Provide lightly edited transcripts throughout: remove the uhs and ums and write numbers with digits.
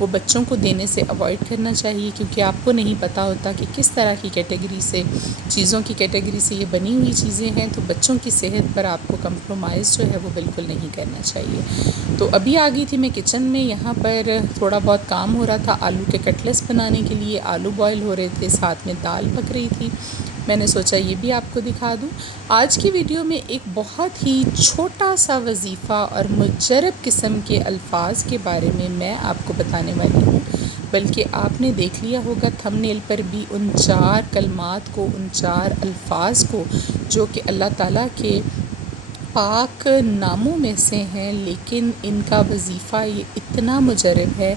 وہ بچوں کو دینے سے اوائڈ کرنا چاہیے، کیونکہ آپ کو نہیں پتہ ہوتا کہ کس طرح کی کیٹیگری سے، چیزوں کی کیٹیگری سے یہ بنی ہوئی چیزیں ہیں، تو بچوں کی صحت پر آپ کو کمپرومائز جو ہے وہ بالکل نہیں کرنا چاہیے۔ تو ابھی آ گئی تھی میں کچن میں، یہاں پر تھوڑا بہت کام ہو رہا تھا آلو کے کٹلیٹس بنانے کے لیے، آلو بوائل ہو رہے تھے، ساتھ میں دال پک رہی تھی۔ میں نے سوچا یہ بھی آپ کو دکھا دوں۔ آج کی ویڈیو میں ایک بہت ہی چھوٹا سا وظیفہ اور مجرب قسم کے الفاظ کے بارے میں آپ کو بتانے والی ہوں، بلکہ آپ نے دیکھ لیا ہوگا تھمبنیل پر بھی ان 4 کلمات کو، ان 4 الفاظ کو، جو کہ اللہ تعالیٰ کے پاک ناموں میں سے ہیں، لیکن ان کا وظیفہ یہ اتنا مجرب ہے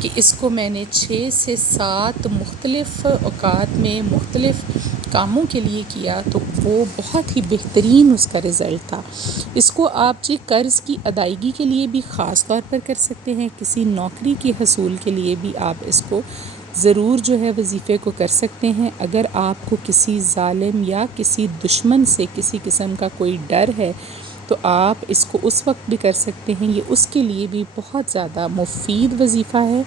کہ اس کو میں نے 6 سے 7 مختلف اوقات میں مختلف کاموں کے لیے کیا، تو وہ بہت ہی بہترین اس کا رزلٹ تھا۔ اس کو آپ جی قرض کی ادائیگی کے لیے بھی خاص طور پر کر سکتے ہیں، کسی نوکری کے حصول کے لیے بھی آپ اس کو ضرور جو ہے وظیفے کو کر سکتے ہیں۔ اگر آپ کو کسی ظالم یا کسی دشمن سے کسی قسم کا کوئی ڈر ہے تو آپ اس کو اس وقت بھی کر سکتے ہیں، یہ اس کے لیے بھی بہت زیادہ مفید وظیفہ ہے۔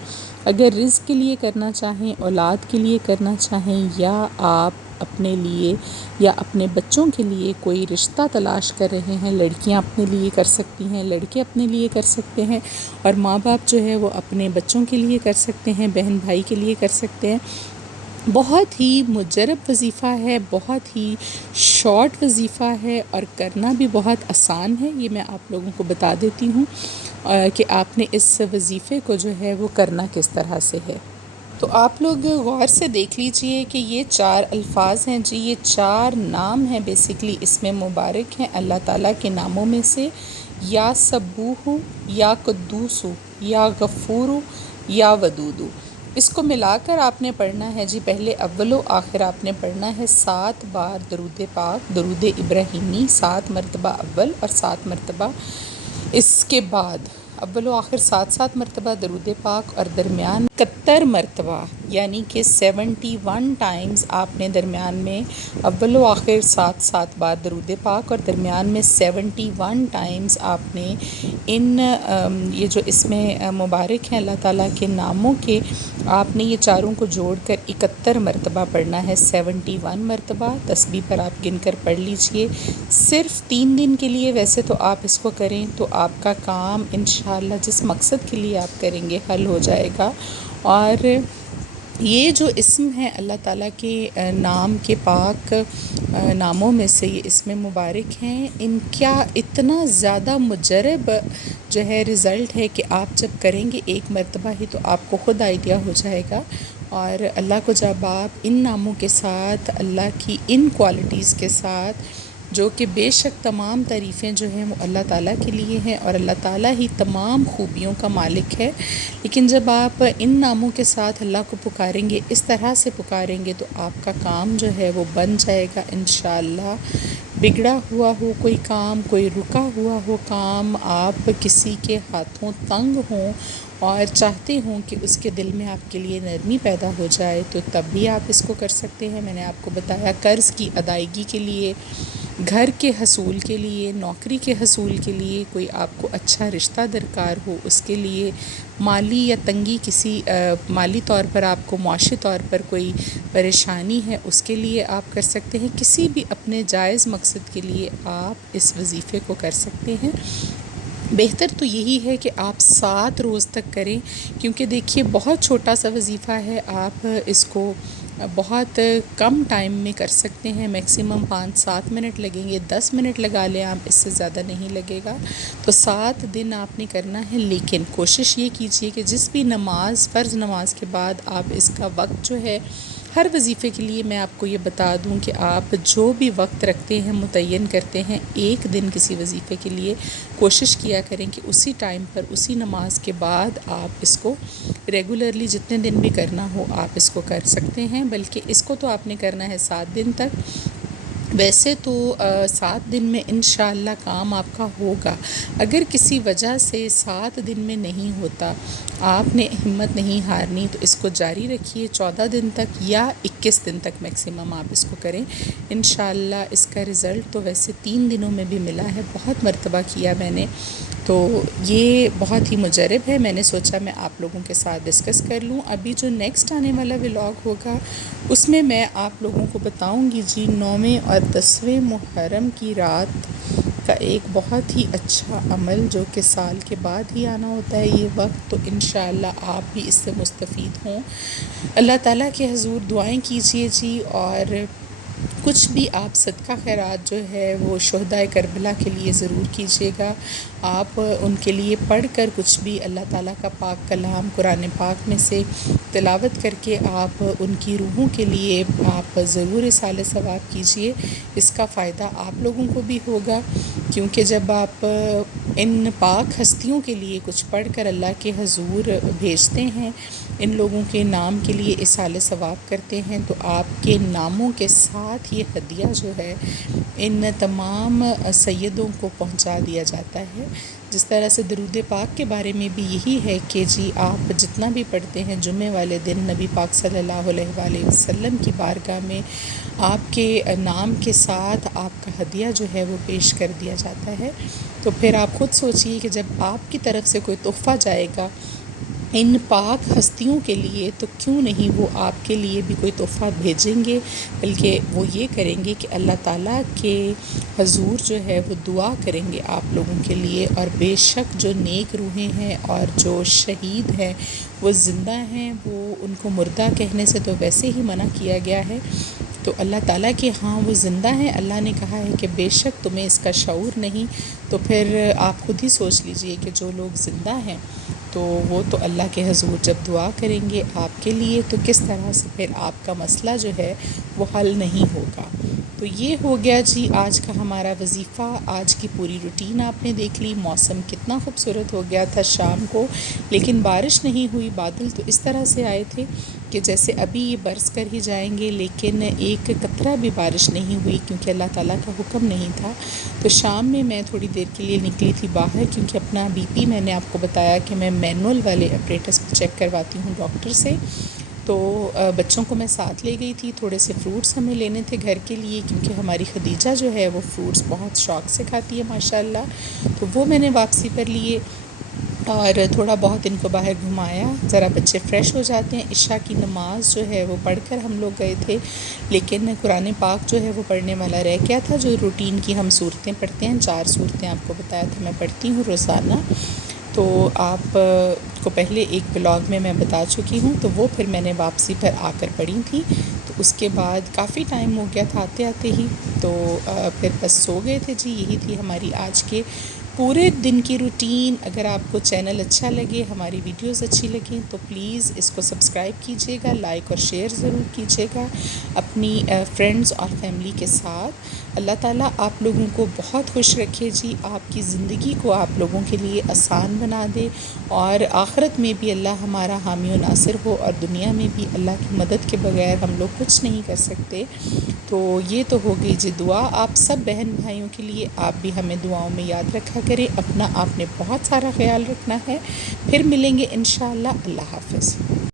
اگر رزق کے لیے کرنا چاہیں، اولاد کے لیے کرنا چاہیں، یا آپ اپنے لیے یا اپنے بچوں کے لیے کوئی رشتہ تلاش کر رہے ہیں، لڑکیاں اپنے لیے کر سکتی ہیں، لڑکے اپنے لیے کر سکتے ہیں، اور ماں باپ جو ہے وہ اپنے بچوں کے لیے کر سکتے ہیں، بہن بھائی کے لیے کر سکتے ہیں۔ بہت ہی مجرب وظیفہ ہے، بہت ہی شارٹ وظیفہ ہے، اور کرنا بھی بہت آسان ہے۔ یہ میں آپ لوگوں کو بتا دیتی ہوں کہ آپ نے اس وظیفے کو جو ہے وہ کرنا کس طرح سے ہے۔ تو آپ لوگ غور سے دیکھ لیجئے کہ یہ 4 الفاظ ہیں جی، یہ 4 نام ہیں، بیسیکلی اس میں مبارک ہیں اللہ تعالیٰ کے ناموں میں سے، یا سبوح، یا قدوس، یا غفور، یا ودود۔ اس کو ملا کر آپ نے پڑھنا ہے جی، پہلے اول و آخر آپ نے پڑھنا ہے 7 بار درود پاک، درود ابراہیمی، 7 مرتبہ اول اور 7 مرتبہ اس کے بعد اول و آخر 7 مرتبہ درود پاک، اور درمیان 71 مرتبہ یعنی کہ 71 ٹائمز آپ نے درمیان میں اول و آخر 7 بار درود پاک، اور درمیان میں 71 ٹائمز آپ نے یہ جو اس میں مبارک ہیں اللہ تعالیٰ کے ناموں کے، آپ نے یہ چاروں کو جوڑ کر 71 مرتبہ پڑھنا ہے، 71 مرتبہ۔ تسبیح پر آپ گن کر پڑھ لیجئے۔ صرف 3 دن کے لیے ویسے تو آپ اس کو کریں تو آپ کا کام انشاءاللہ جس مقصد کے لیے آپ کریں گے حل ہو جائے گا۔ اور یہ جو اسم ہے اللہ تعالیٰ کے نام کے پاک ناموں میں سے، یہ اسم مبارک ہیں، ان کا اتنا زیادہ مجرب جو ہے رزلٹ ہے کہ آپ جب کریں گے ایک مرتبہ ہی تو آپ کو خود آئیڈیا ہو جائے گا، اور اللہ کو جب آپ ان ناموں کے ساتھ، اللہ کی ان کوالٹیز کے ساتھ، جو کہ بے شک تمام تعریفیں جو ہیں وہ اللہ تعالیٰ کے لیے ہیں، اور اللہ تعالیٰ ہی تمام خوبیوں کا مالک ہے، لیکن جب آپ ان ناموں کے ساتھ اللہ کو پکاریں گے، اس طرح سے پکاریں گے، تو آپ کا کام جو ہے وہ بن جائے گا انشاءاللہ۔ بگڑا ہوا ہو کوئی کام، کوئی رکا ہوا ہو کام، آپ کسی کے ہاتھوں تنگ ہوں اور چاہتے ہوں کہ اس کے دل میں آپ کے لیے نرمی پیدا ہو جائے، تو تب بھی آپ اس کو کر سکتے ہیں۔ میں نے آپ کو بتایا قرض کی ادائیگی کے لیے، گھر کے حصول کے لیے، نوکری کے حصول کے لیے، کوئی آپ کو اچھا رشتہ درکار ہو اس کے لیے، مالی یا تنگی کسی مالی طور پر آپ کو معاشی طور پر کوئی پریشانی ہے اس کے لیے آپ کر سکتے ہیں، کسی بھی اپنے جائز مقصد کے لیے آپ اس وظیفے کو کر سکتے ہیں۔ بہتر تو یہی ہے کہ آپ 7 روز تک کریں، کیونکہ دیکھیے بہت چھوٹا سا وظیفہ ہے، آپ اس کو بہت کم ٹائم میں کر سکتے ہیں، میکسیمم 5-7 منٹ لگیں گے، 10 منٹ لگا لیں آپ، اس سے زیادہ نہیں لگے گا۔ تو 7 دن آپ نے کرنا ہے، لیکن کوشش یہ کیجئے کہ جس بھی نماز، فرض نماز کے بعد آپ اس کا وقت جو ہے، ہر وظیفے کے لیے میں آپ کو یہ بتا دوں کہ آپ جو بھی وقت رکھتے ہیں، متعین کرتے ہیں ایک دن کسی وظیفے کے لیے، کوشش کیا کریں کہ اسی ٹائم پر، اسی نماز کے بعد آپ اس کو ریگولرلی جتنے دن بھی کرنا ہو آپ اس کو کر سکتے ہیں، بلکہ اس کو تو آپ نے کرنا ہے 7 دن تک۔ ویسے تو 7 دن میں انشاءاللہ کام آپ کا ہوگا، اگر کسی وجہ سے 7 دن میں نہیں ہوتا، آپ نے ہمت نہیں ہارنی، تو اس کو جاری رکھیے 14 دن تک یا 21 دن تک میکسیمم آپ اس کو کریں، انشاءاللہ اس کا رزلٹ تو ویسے 3 دنوں میں بھی ملا ہے، بہت مرتبہ کیا میں نے، تو یہ بہت ہی مجرب ہے، میں نے سوچا میں آپ لوگوں کے ساتھ ڈسکس کر لوں۔ ابھی جو نیکسٹ آنے والا ولاگ ہوگا اس میں آپ لوگوں کو بتاؤں گی جی 9ویں اور 10ویں محرم کی رات کا ایک بہت ہی اچھا عمل جو کہ سال کے بعد ہی آنا ہوتا ہے یہ وقت، تو انشاءاللہ آپ بھی اس سے مستفید ہوں۔ اللہ تعالیٰ کے حضور دعائیں کیجیے جی، اور کچھ بھی آپ صدقہ خیرات جو ہے وہ شہدائے کربلا کے لیے ضرور کیجیے گا۔ آپ ان کے لیے پڑھ کر کچھ بھی اللہ تعالیٰ کا پاک کلام قرآن پاک میں سے تلاوت کر کے آپ ان کی روحوں کے لیے آپ ضرور اصالہ ثواب کیجیے۔ اس کا فائدہ آپ لوگوں کو بھی ہوگا، کیونکہ جب آپ ان پاک ہستیوں کے لیے کچھ پڑھ کر اللہ کے حضور بھیجتے ہیں، ان لوگوں کے نام کے لیے اصالہ ثواب کرتے ہیں، تو آپ کے ناموں کے ساتھ یہ ہدیہ جو ہے ان تمام سیدوں کو پہنچا دیا جاتا ہے۔ جس طرح سے درود پاک کے بارے میں بھی یہی ہے کہ جی آپ جتنا بھی پڑھتے ہیں جمعے والے دن نبی پاک صلی اللہ علیہ وآلہ وسلم کی بارگاہ میں آپ کے نام کے ساتھ آپ کا ہدیہ جو ہے وہ پیش کر دیا جاتا ہے۔ تو پھر آپ خود سوچئے کہ جب آپ کی طرف سے کوئی تحفہ جائے گا ان پاک ہستیوں کے لیے، تو کیوں نہیں وہ آپ کے لیے بھی کوئی تحفہ بھیجیں گے، بلکہ وہ یہ کریں گے کہ اللہ تعالیٰ کے حضور جو ہے وہ دعا کریں گے آپ لوگوں کے لیے، اور بے شک جو نیک روحیں ہیں اور جو شہید ہیں وہ زندہ ہیں، وہ ان کو مردہ کہنے سے تو ویسے ہی منع کیا گیا ہے، تو اللہ تعالیٰ کے ہاں وہ زندہ ہیں۔ اللہ نے کہا ہے کہ بے شک تمہیں اس کا شعور نہیں، تو پھر آپ خود ہی سوچ لیجئے کہ جو لوگ زندہ ہیں تو وہ تو اللہ کے حضور جب دعا کریں گے آپ کے لیے، تو کس طرح سے پھر آپ کا مسئلہ جو ہے وہ حل نہیں ہوگا۔ تو یہ ہو گیا جی آج کا ہمارا وظیفہ، آج کی پوری روٹین آپ نے دیکھ لی۔ موسم کتنا خوبصورت ہو گیا تھا شام کو، لیکن بارش نہیں ہوئی، بادل تو اس طرح سے آئے تھے کہ جیسے ابھی یہ برس کر ہی جائیں گے، لیکن ایک قطرہ بھی بارش نہیں ہوئی کیونکہ اللہ تعالیٰ کا حکم نہیں تھا۔ تو شام میں تھوڑی دیر کے لیے نکلی تھی باہر، کیونکہ اپنا بی پی میں نے آپ کو بتایا کہ میں مینول والے اپریٹس پہ چیک کرواتی ہوں ڈاکٹر سے، تو بچوں کو میں ساتھ لے گئی تھی، تھوڑے سے فروٹس ہمیں لینے تھے گھر کے لیے، کیونکہ ہماری خدیجہ جو ہے وہ فروٹس بہت شوق سے کھاتی ہے ماشاءاللہ، تو وہ میں نے واپسی پر لیے اور تھوڑا بہت ان کو باہر گھمایا، ذرا بچے فریش ہو جاتے ہیں۔ عشاء کی نماز جو ہے وہ پڑھ کر ہم لوگ گئے تھے، لیکن قرآن پاک جو ہے وہ پڑھنے والا رہ گیا تھا، جو روٹین کی ہم صورتیں پڑھتے ہیں، 4 صورتیں آپ کو بتایا تھا میں پڑھتی ہوں روزانہ، تو آپ کو پہلے ایک بلاگ میں بتا چکی ہوں، تو وہ پھر میں نے واپسی پر آ کر پڑھی تھی، تو اس کے بعد کافی ٹائم ہو گیا تھا آتے آتے ہی، تو پھر بس سو گئے تھے جی۔ یہی تھی ہماری آج کے پورے دن کی روٹین۔ اگر آپ کو چینل اچھا لگے، ہماری ویڈیوز اچھی لگیں، تو پلیز اس کو سبسکرائب کیجیے گا، لائک اور شیئر ضرور کیجیے گا اپنی فرینڈز اور فیملی کے ساتھ۔ اللہ تعالیٰ آپ لوگوں کو بہت خوش رکھے جی، آپ کی زندگی کو آپ لوگوں کے لیے آسان بنا دے، اور آخرت میں بھی اللہ ہمارا حامی و ناصر ہو، اور دنیا میں بھی اللہ کی مدد کے بغیر ہم لوگ کچھ نہیں کر سکتے۔ تو یہ تو ہو گئی جی دعا آپ سب بہن بھائیوں کے لیے، آپ بھی ہمیں دعاؤں میں یاد رکھا کریں، اپنا آپ نے بہت سارا خیال رکھنا ہے۔ پھر ملیں گے انشاءاللہ، اللہ حافظ۔